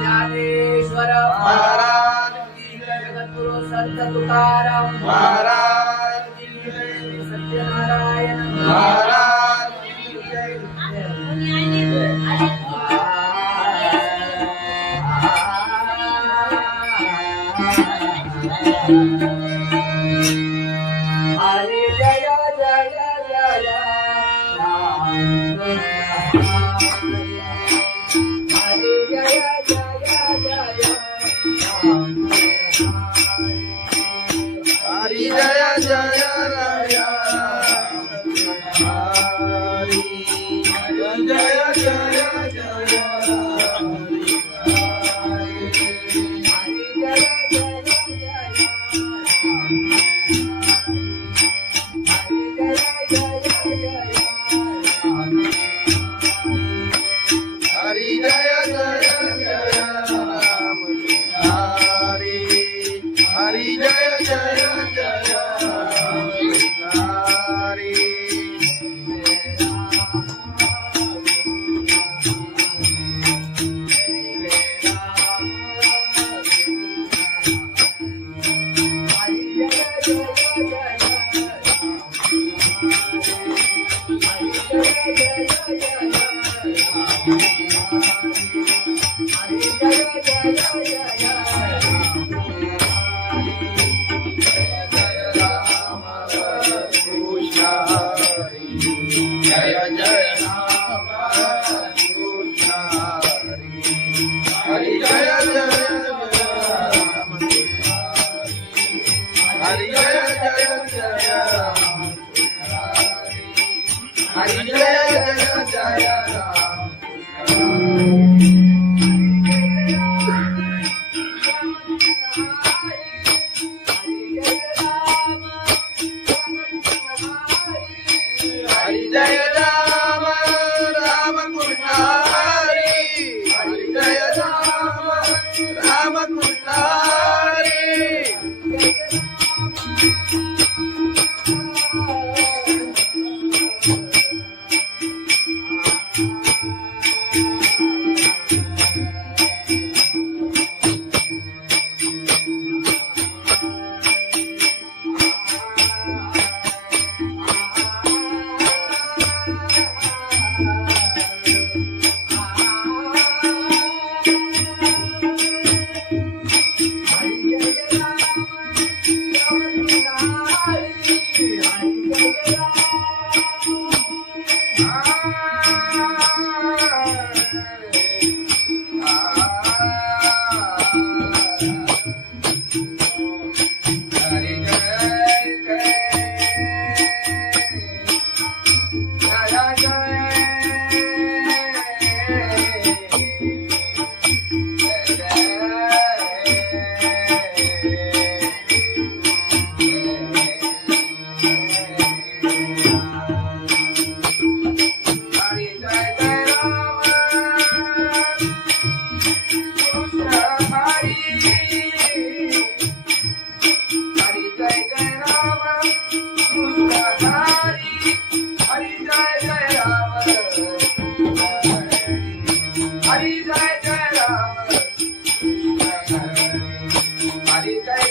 ज्ञानेश्वर महाराज की जय, जगद्गुरु संत तुकाराम महाराज की जय, सत्यनारायण महाराज की जय. हरे जय जय जय राम हरे जय जय जय राम हरि जय जय राय, हरि जय जय जय हरि जय जय जय राम हरि, हरि जय जय जय हरि. जय जय राम कृष्ण हरि, हरि जय जय राम हरि जय जय राम, हरि जय जय राम. हरि जय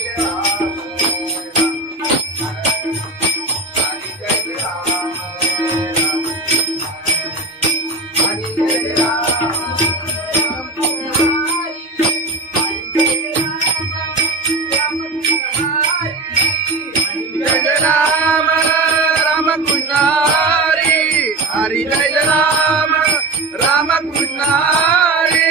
राम राम कृष्ण हरि, हरि जय राम राम कृष्ण हरि.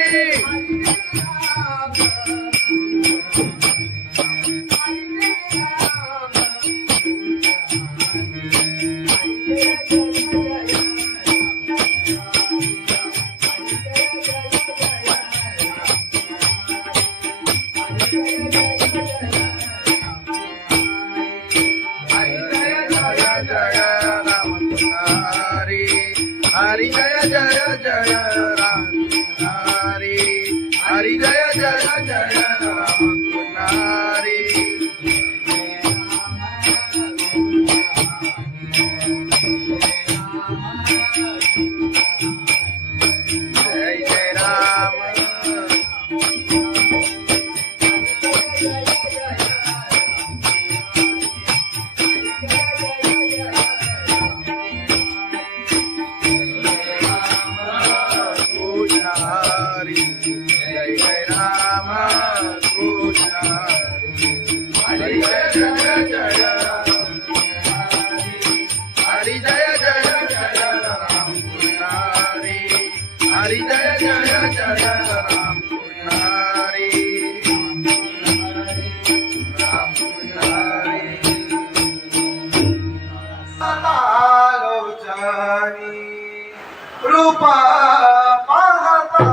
हरि जय राम राम कृष्ण हरि. हरि जय जय जय राम हरि, हरि जय जय जय राम हरि. जय जय राम जय जय रामकृष्ण हरी रामकृष्ण हरी आलोचनी रूपा पाहता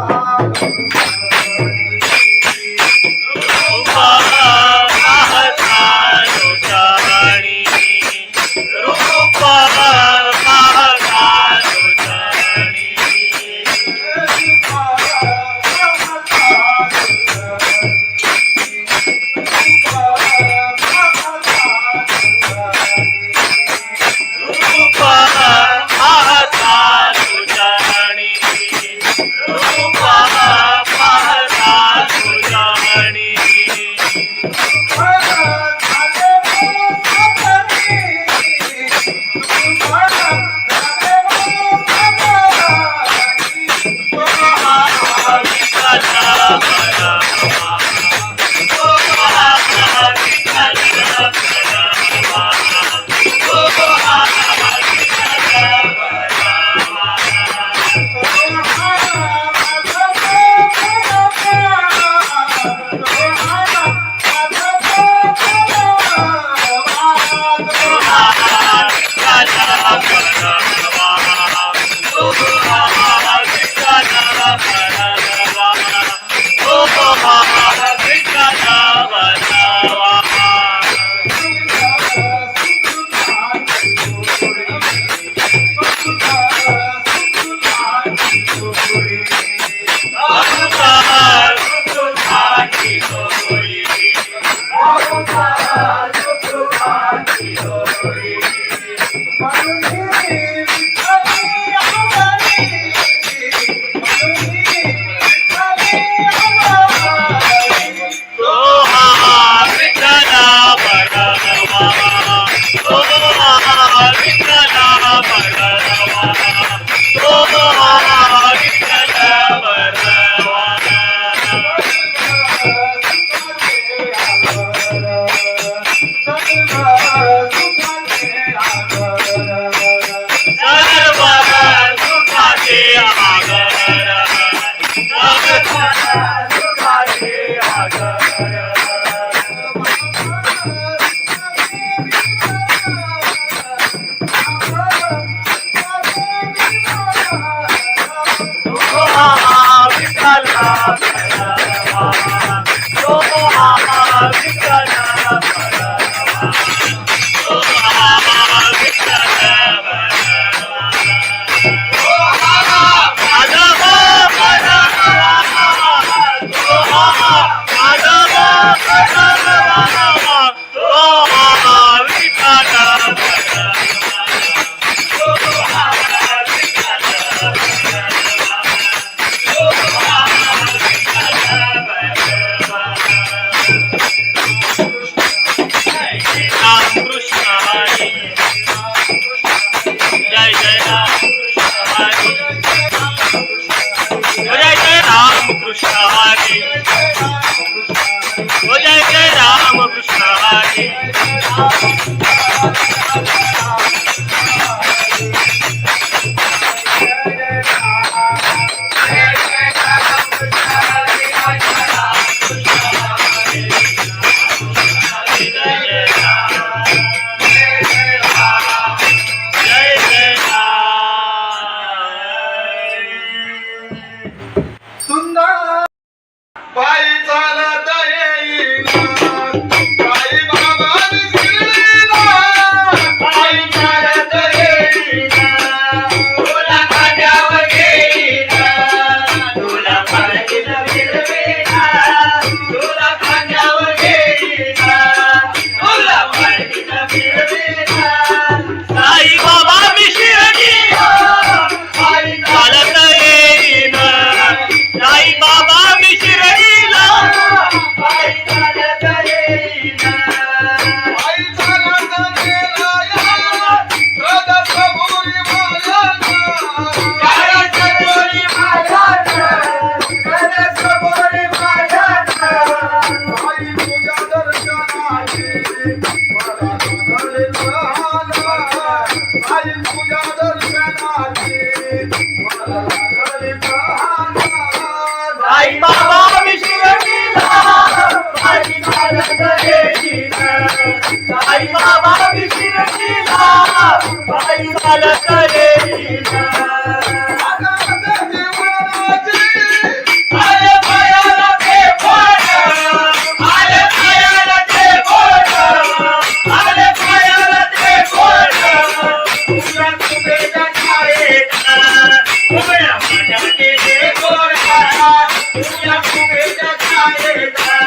साई बाबा मिश्र साई बाबा विशिरतीला पायी चालत येईना आले पायाला ते बोट आले पायाला ते बोट आले पायाला ते बोट तुझ्या तुझ्या छायेचा उभ्या माझ्या केले गोरा तुझ्या तुझ्या छायेचा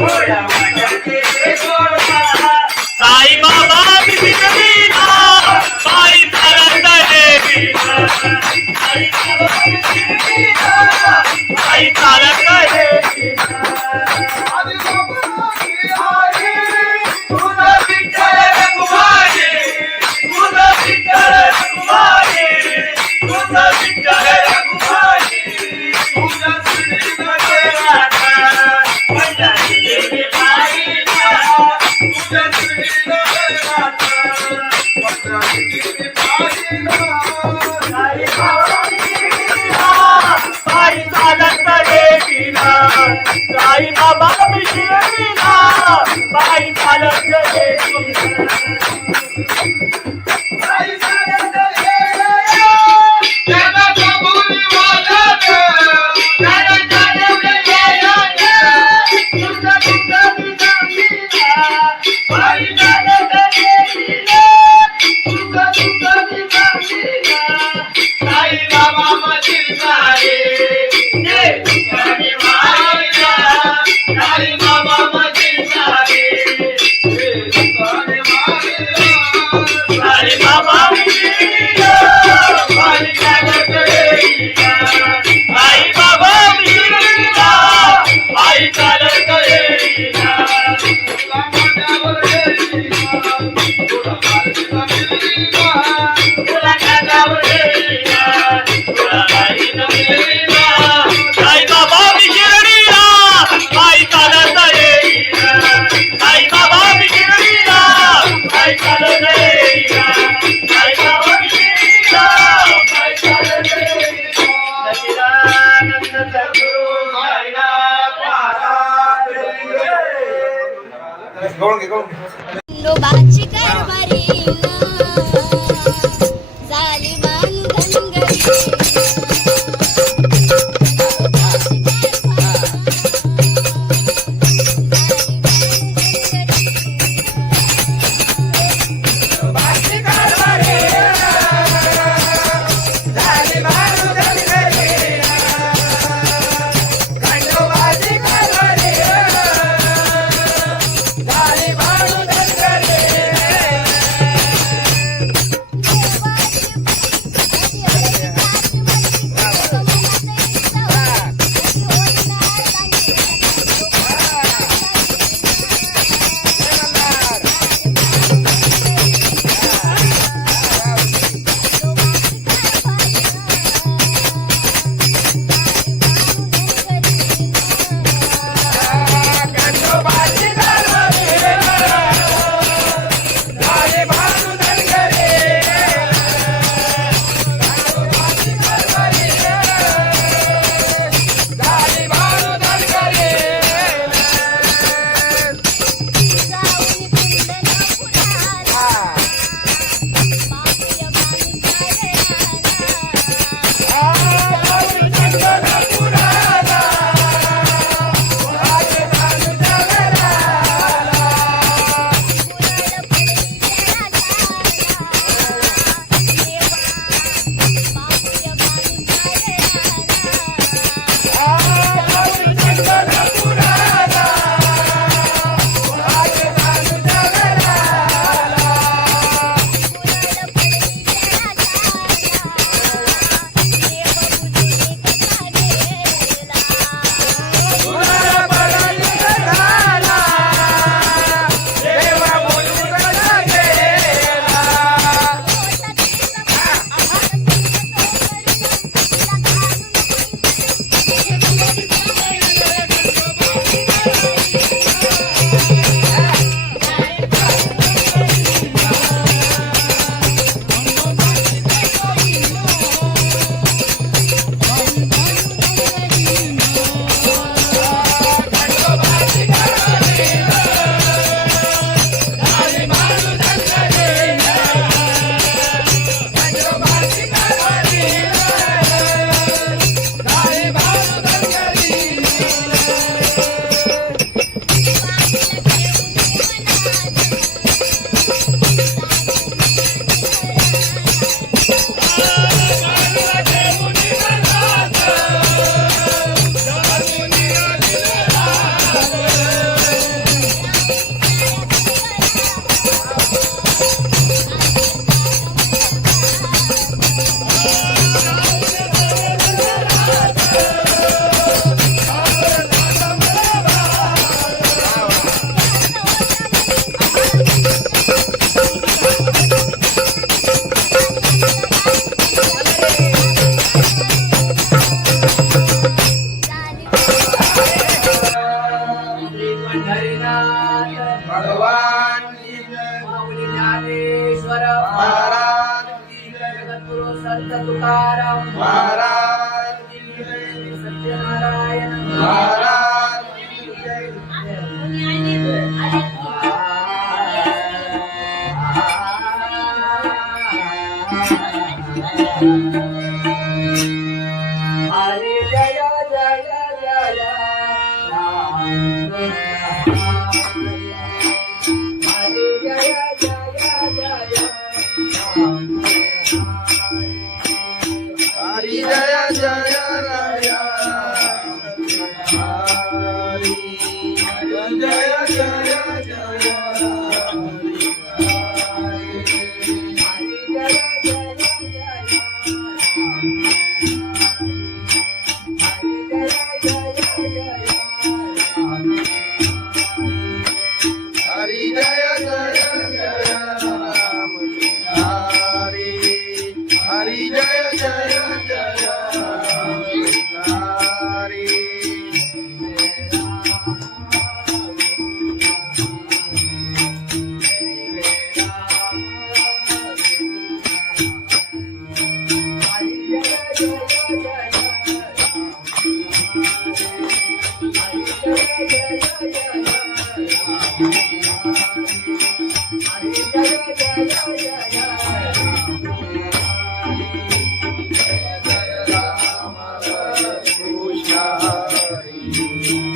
उभ्या माझ्या केले गोरा साई बाबा विशिरतीला पायी चालत येईना साई बाबा विशिरतीला पायी चालत येईना तुझं विठ्ठल रघुमाई तुझं विठ्ठल रघुमाई तुझं विठ्ठल रघुमाई तुझ्या श्रीमध्ये राधा पंढरी देवी बाईला तुझ्या श्रीमध्ये राधा पंढरी देवी बाईला साई बाबा विशिरतीला पायी चालत येईना साई बाबा विशिरतीला पायी चालत येईना पायी चालत येईना त्याला कबुली वाजत त्याला चालवलं येईना तुझं तुझं विसामीला पायी चालत येईना तुझं तुझं विसामीला साई बाबा मधील सारे जे तुझ्याने मायला साई बाबा मधील सारे जे तुझ्याने मायला साई बाबा विशिरतीला पायी चालत येईना साई बाबा विशिरतीला पायी चालत येईना तुला माझ्यावर येईना तुला माझ्यावर येईना तुला माझ्यावर येईना तुला माझ्यावर येईना साई बाबा विशिरतीला पायी चालत येईना साई बाबा विशिरतीला पायी चालत येईना साई बाबा विशिरतीला पायी चालत येईना सच्चिदानंद सद्गुरु साईनाथ महाराज गवळण घे, गवळण घे. खंडोबाची कारभारी झाली बांधन घरी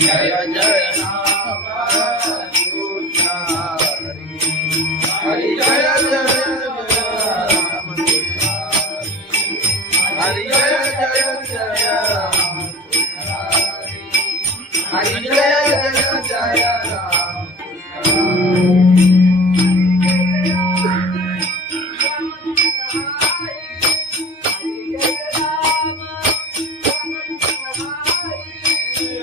जय जय राम कृष्ण हरि जय जय राम कृष्ण हरि जय जय राम हरि जय जय राम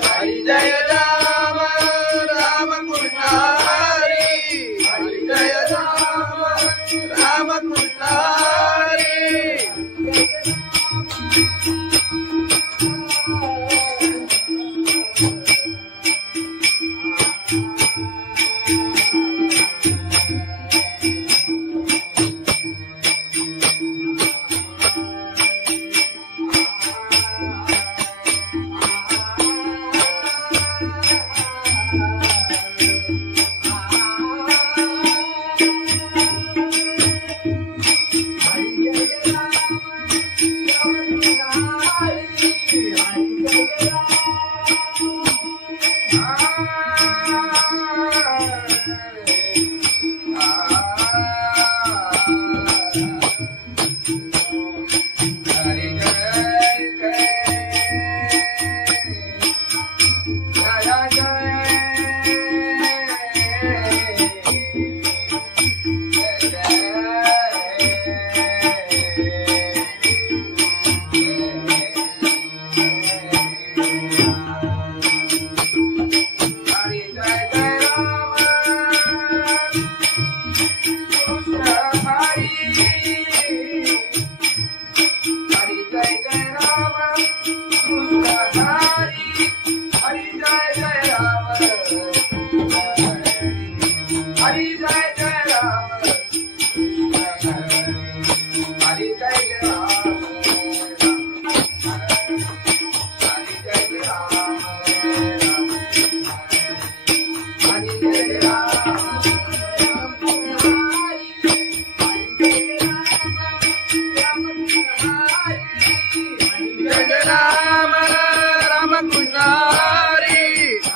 हरि जय राम राम कृष्ण हरि हरि जय राम राम कृष्ण हरि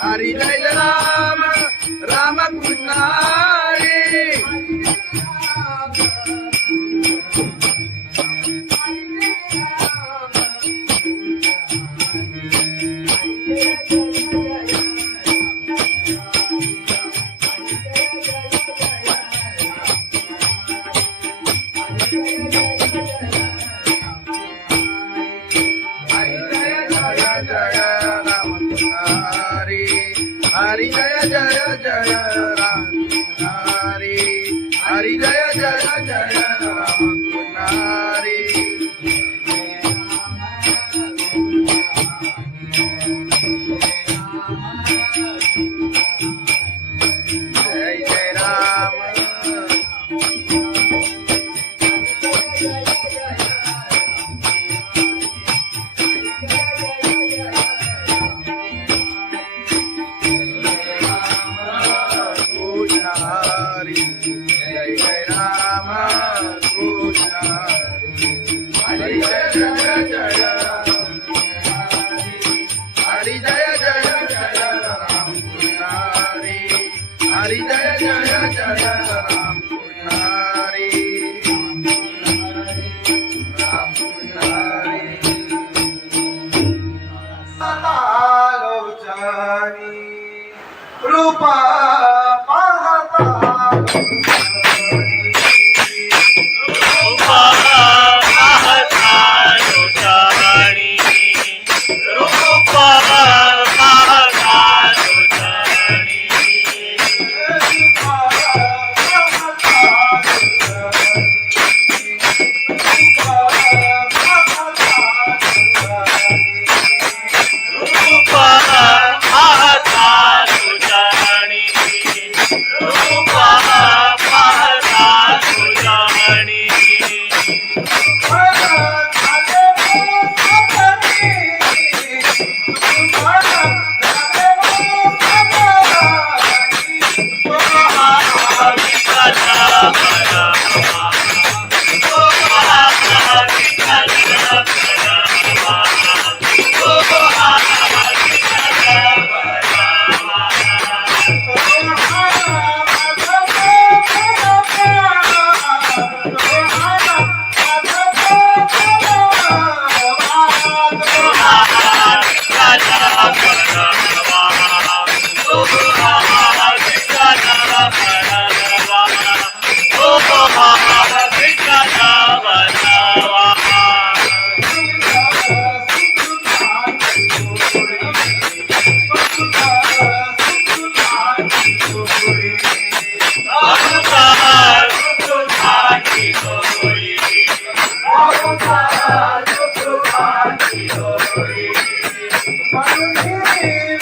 हरि जय राम राम कृष्ण हरि हरि जय जय जय राम हरि हरि जय जय जय राम हरि जय जय राम हरि जय जय राम कृष्ण हरि जय जय जय हरि जय जय जय राम कृष्ण हरि हरि जय जय जय राम कृष्ण हरि राम कृष्ण हरि आलोचनी रूपा पाहता Bye.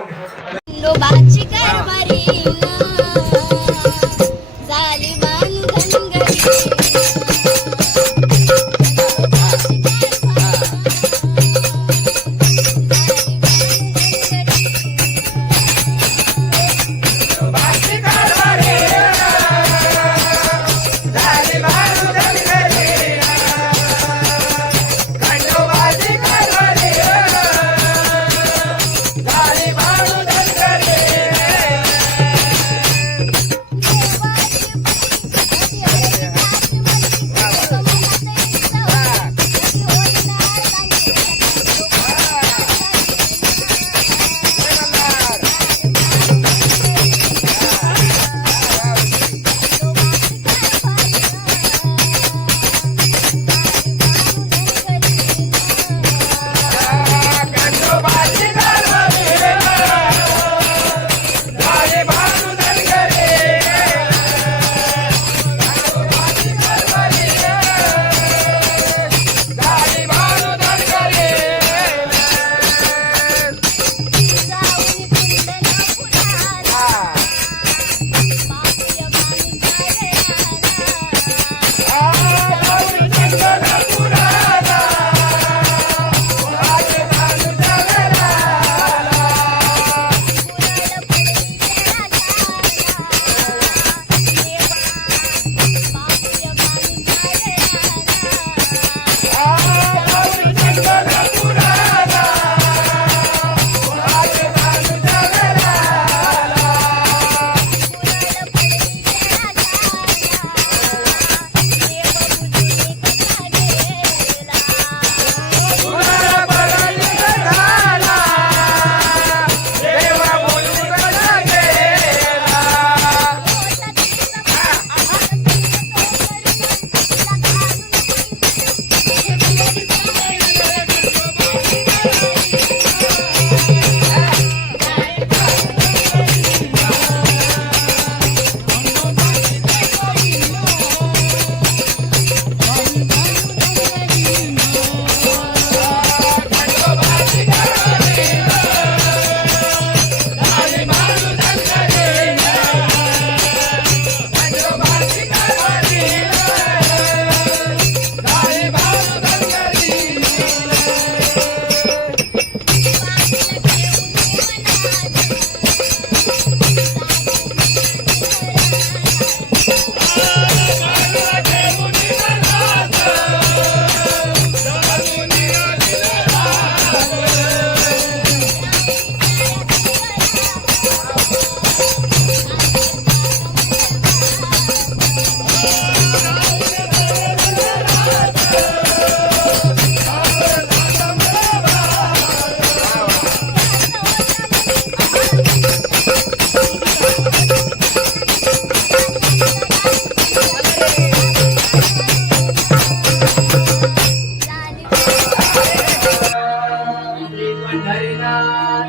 खंडोबाची कारभारी झाली बांधनगरी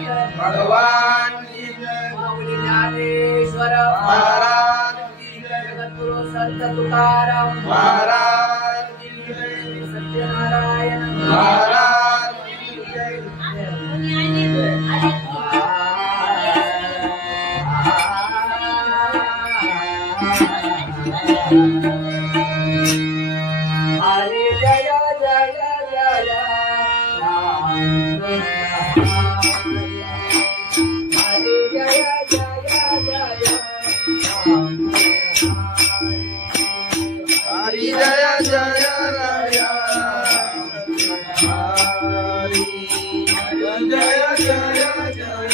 भगवान की जय माऊली ज्ञानेश्वर महाराज की जय जगद्गुरु संत तुकाराम महाराज की जय सत्यनारायण महाराज की जय हरे जय जय जय राम हरे जय जय जय राम हरि जय जय राया हरि जय जय जय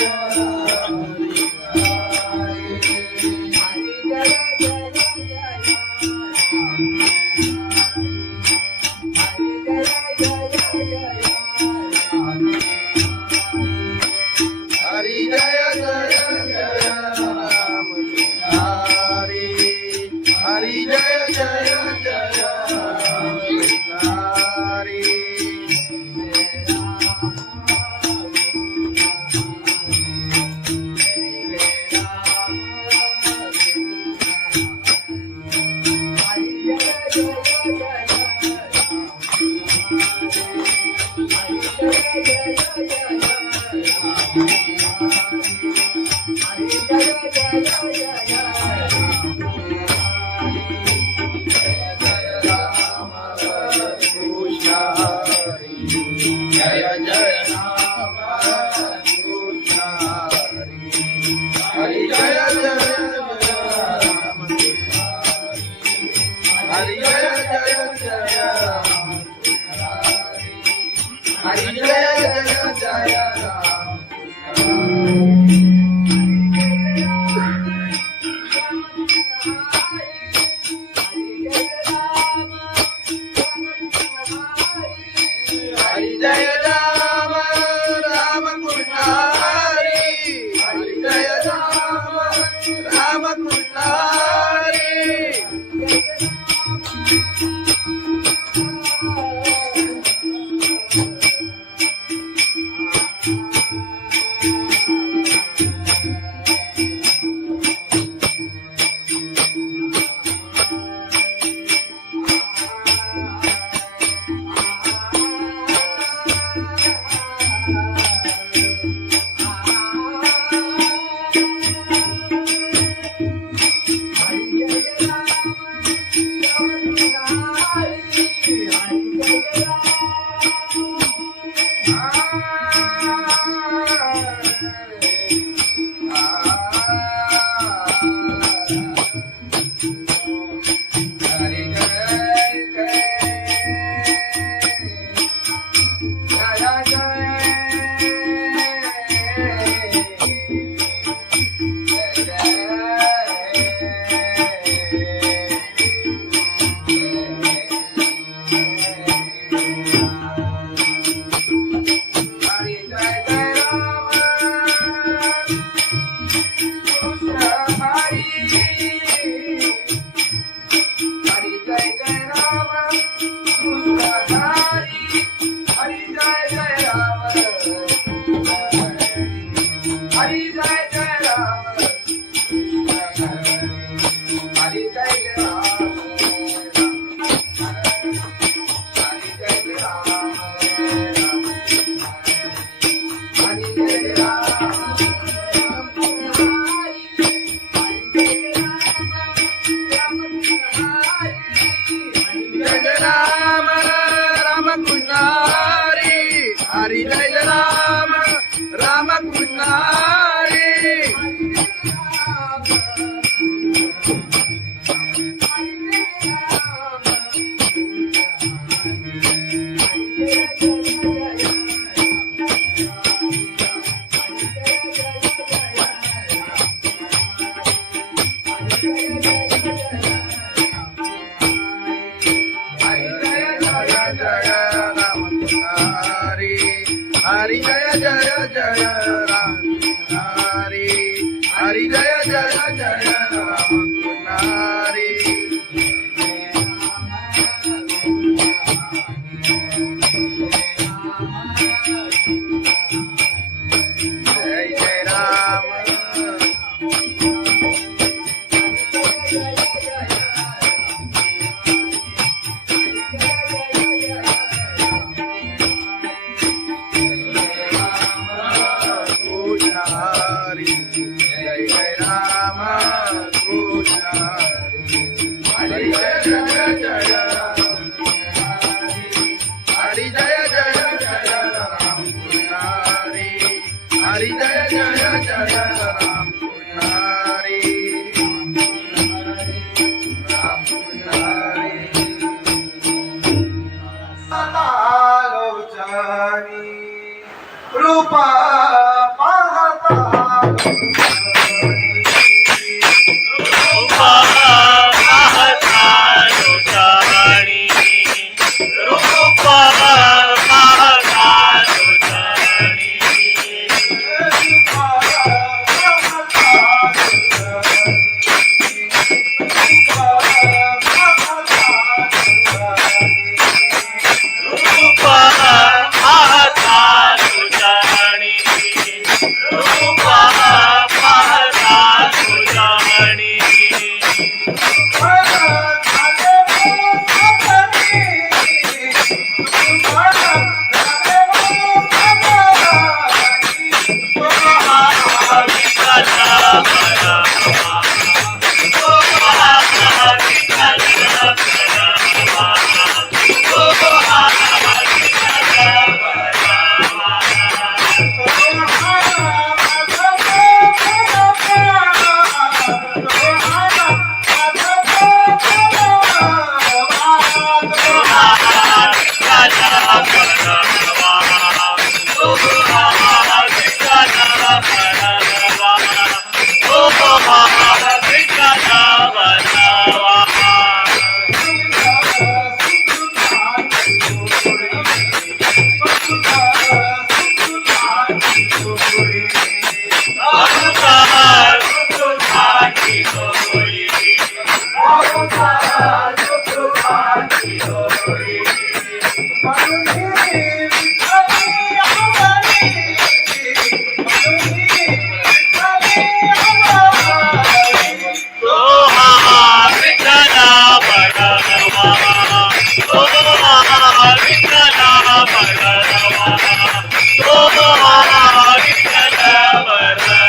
हरी जय जय जय राम हरी जय जय जय राम हरी जय राम राम कृष्ण हरी हरी जय राम राम कृष्ण हरी हरी जय राम राम कृष्ण हरी हरी जय जय जय राम हरी हरी जय जय जय राम हरी जय जय राम हरी जय जय राम कृष्ण हरी जय जय जय हरी जय जय जय राम कृष्ण हरी जय जय जय राम कृष्ण राम कृष्ण लोचनी रूपा पाहता पावसाळा सुखरूपाची होळी. म्हणून विठ्ठली आभारी, म्हणून विठ्ठली आभारी. तो हा विठ्ठला बडवा, तो हा विठ्ठला बडवा, तो हा विठ्ठला बडवा.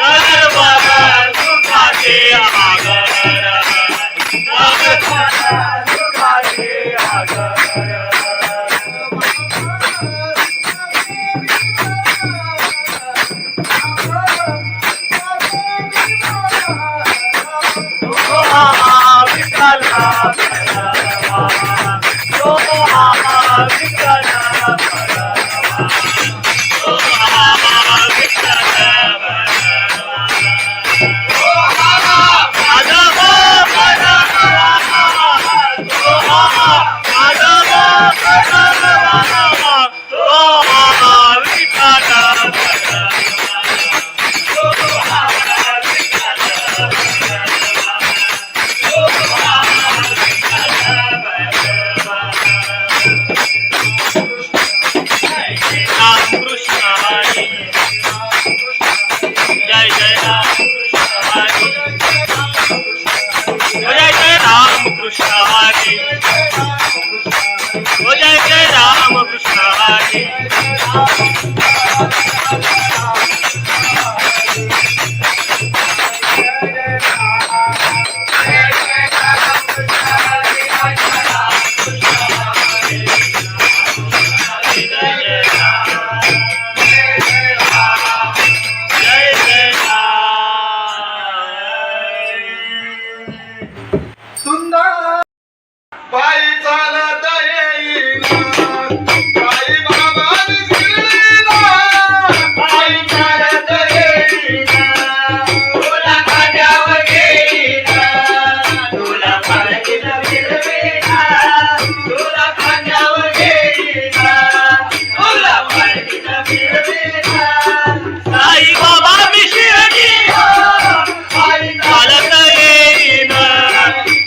सर्व सुखाचे आगर, सुखाचे आगर. तो हा विठ्ठला बडवा, तो हा विठ्ठला बडवा, तो हा विठ्ठला बडवा. तो हा माधव बडवा, तो हा माधव बडवा, तो हा विठ्ठला बडवा, तो हा विठ्ठला बडवा, तो हा विठ्ठला बडवा. राम कृष्ण हरी, जय जय राम कृष्ण हरी, जय जय राम कृष्ण हरी, जय जय राम कृष्ण हरी. सुंदर पायी चालत येईन, साई बाबांनी शिर्डीला. पायी चालत येईन, तुला खांद्यावर घेईन, तुला पालखीत फिरवीन, तुला खांद्यावर घेईन, तुला पालखीत फिरवीन. साई बाबा मी शिर्डीला पायी चालत येईन,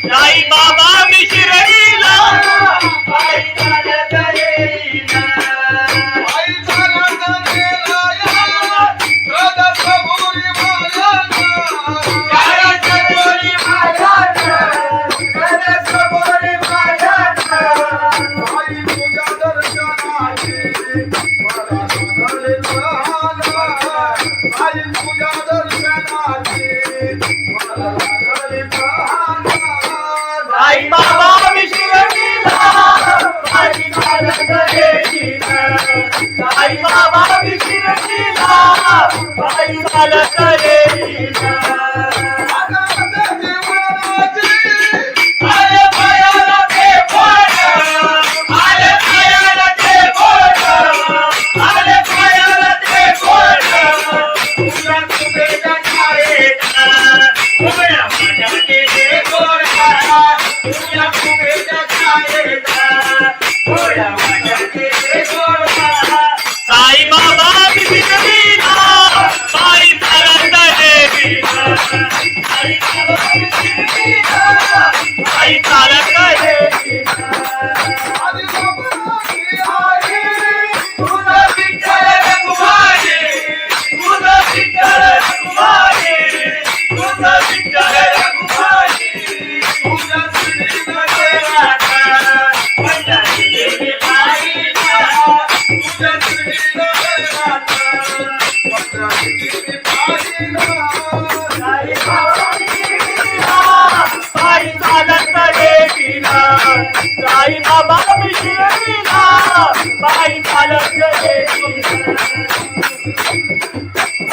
साई बाबा मी शिर्डीला पायी चालत येईन. पायी चालत गेलाया, सदसभोरी मायाचा. सदसभोरी माझ्याचा, सदसभोरी माझ्याचा. आई तुझ्या दर्शनाची मला लागले तहान. आई तुझ्या दर्शनाची मला लागले तहान. साई बाबा मी शिर्डीला पायी चालत येईन, साई बाबा मी शिर्डीला पायी चालत येईन. आले पायाला ते बोट, आले पायाला ते बोट, आले पायाला ते बोट. तुला कुबेच्या छायेत, उभ्या माझ्याचे ते गोरा, तुला कुबेच्या छायेत, उभ्या माझ्याचे ते गोरा. साई बाबा मी शिर्डीला पायी चालत येईन, साई बाबा मी शिर्डीला पायी चालत येईन. आधी बाबाची आई तुझं विठ्ठल रघुमाई, तुझं विठ्ठल रघुमाई, तुझं विठ्ठल रघुमाई. तुझ्या श्रीनगरात पंढरी देवी पाहिला, तुझ्या श्रीनगरात पंढरी देवी पाहिला. साई बाबा मी शिर्डीला पायी चालत येईन, साई बाबा मी शिर्डीला पायी चालत येईन.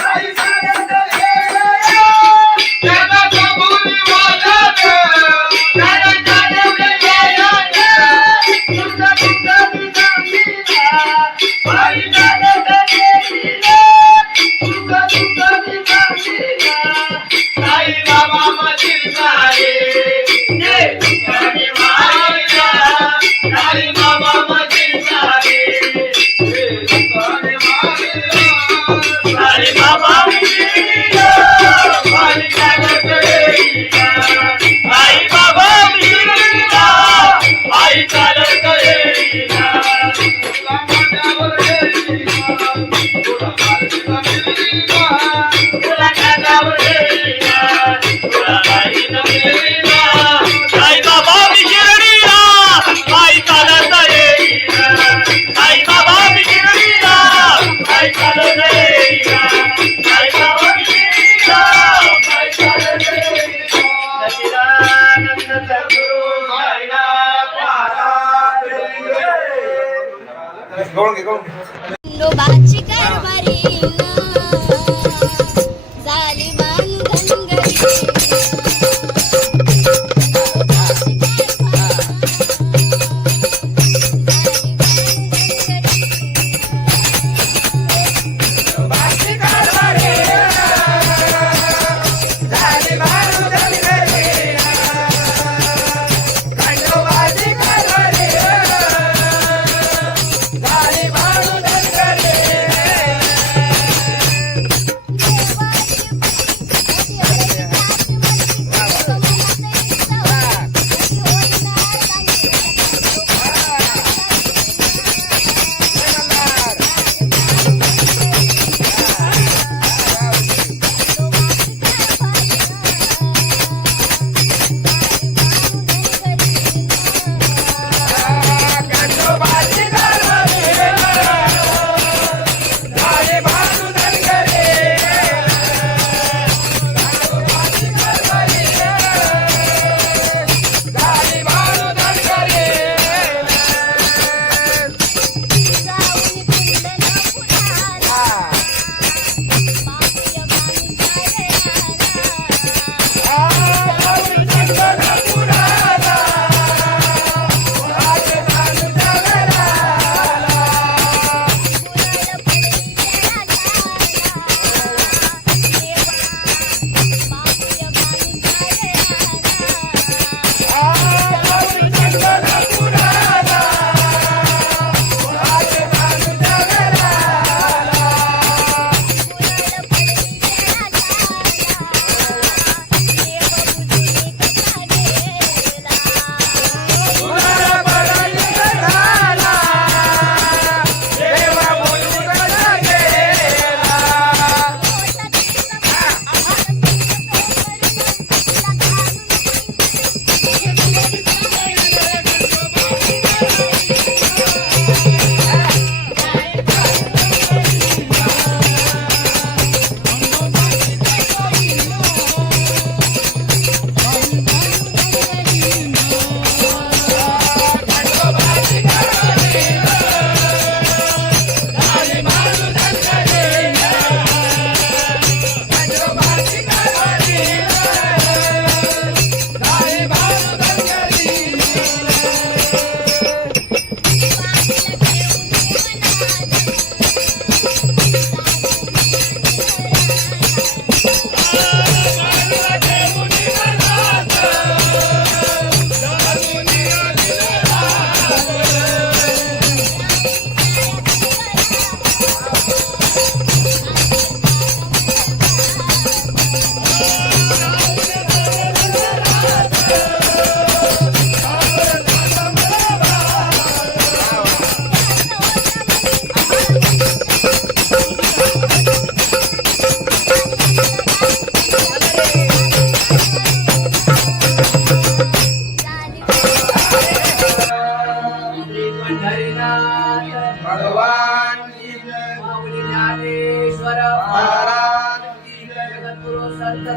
आई चालत गेलाया, सदसभोरी माझ्याचा, सदा चालत येईन, तुझं तुझं मी सांगीन, पायी चालत येईन, तुझं तुझं मी सांगीन. साई बाबा मधील सारे ते ठिकाणी वाहिला, साई बाबा मधील सारे घे काढून घे. खंडोबाची कारभारी झाली धनगरी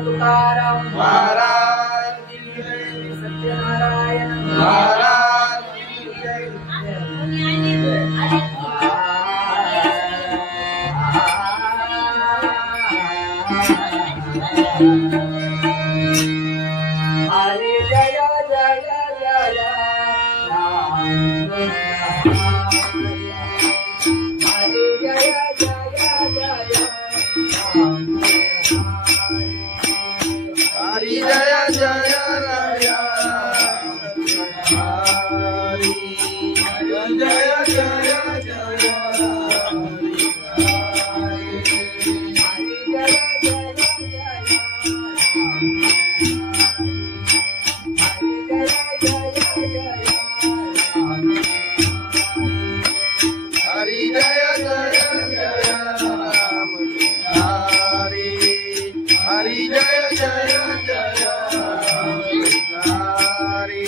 तुकाराम महाराज की जय, सत्यनारायण महाराज की जय. हरे जय जय जय हरे जय जय जय हरि जय जय राया हरि जय जय जय हरि जय जय जय राम हरि हरि जय जय जय हरि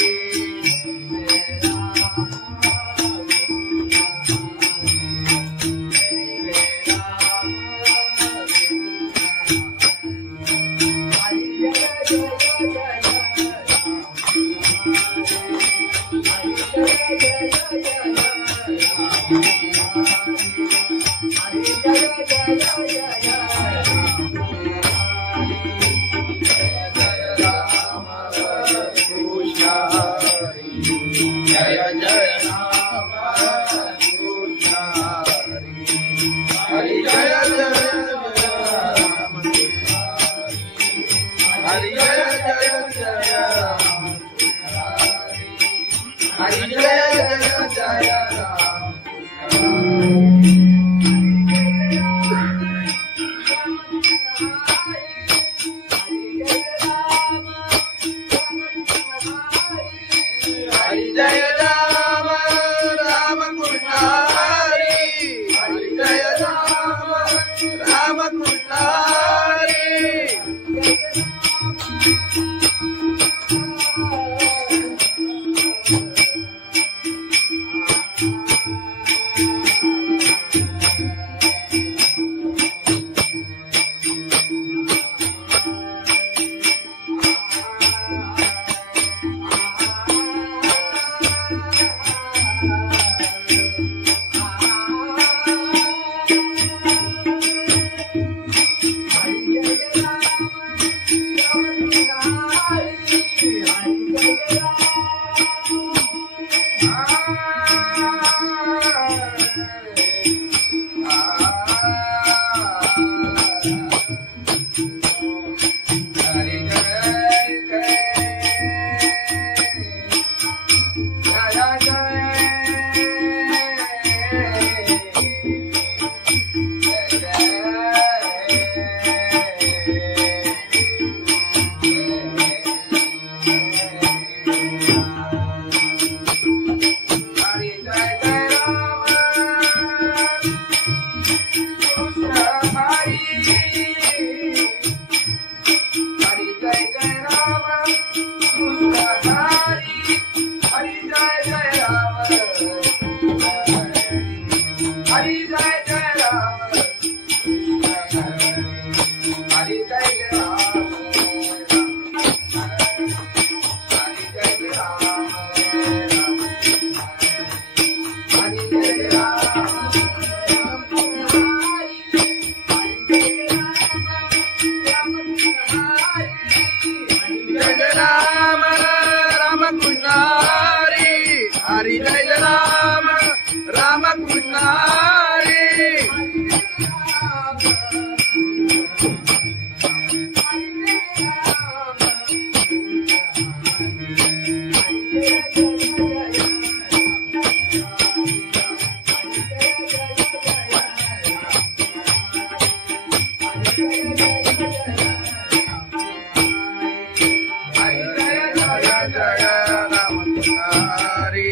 हरी जय राम राम कृष्ण हरी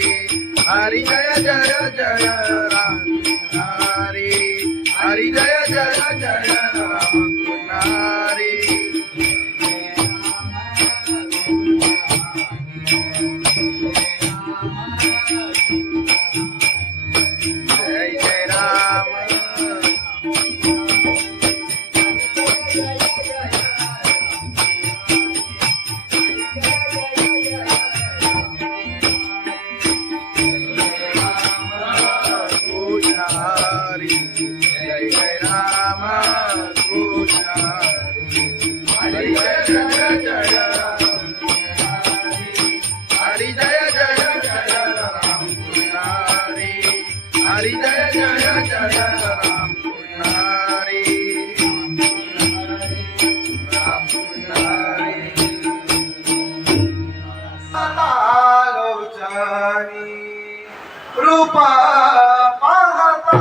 हरि जय जय जय राम हरि हरि जय जय जय राम हरि जय जय राम हरि जय जय राम कृष्ण हरि जय जय जय हरि जय जय जय राम कृष्ण हरि हरि जय जय जय राम कृष्ण हरि राम कृष्ण हरि आलोचनी रूपा पाहता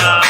Bye.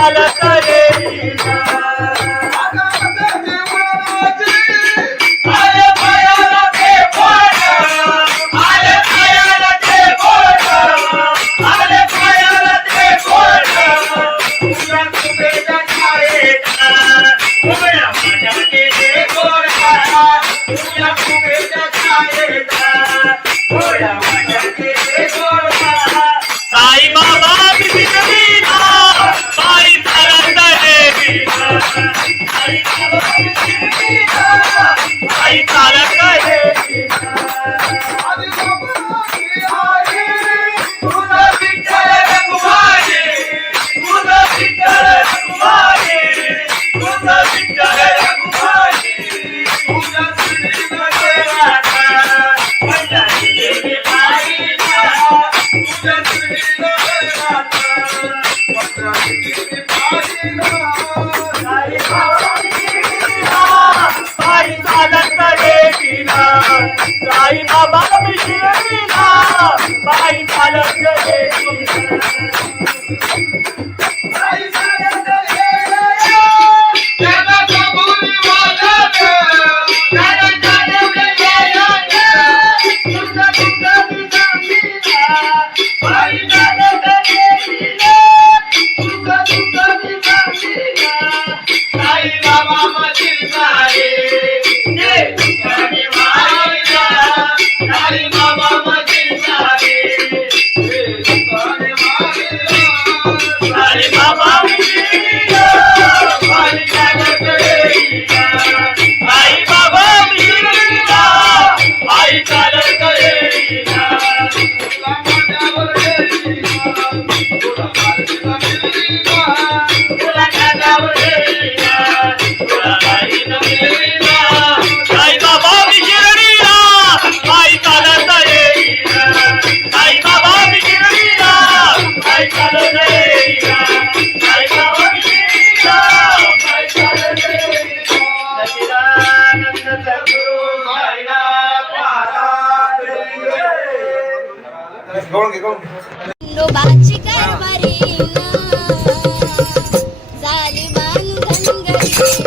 चालत येईना आले पायाला ते बोट आले पायाला ते बोट आले पायाला ते बोट तुझ्या कुबेच्या छायेत उभ्या माझ्या केले गोरा तुझ्या कुबेच्या छायेत उभ्या माझ्या केले गोरा साई बाबा बिघडविना साई चालत येईना साई बाबा बिघडविना साई चालत येईना तुझं विठ्ठल रघुमाई तुझं विठ्ठल रघुमाई तुझं विठ्ठल रघुमाई तुझ्या श्रीनगरात पंढरीची पायीला तुझ्या श्रीनगरात पंढरीची पायीला साई बाबा बिघडविना साई चालत येईना साई बाबा बिघडविना साई चालत येईना खंडोबाची कारभारी झाली बांधन घरी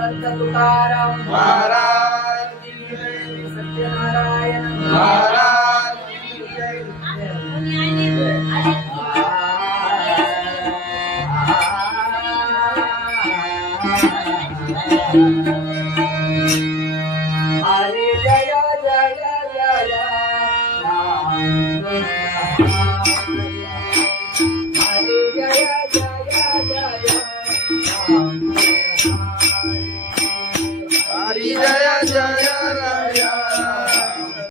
संत तुकाराम महाराज की जय. सत्यनारायण महाराज की जय. Thank you.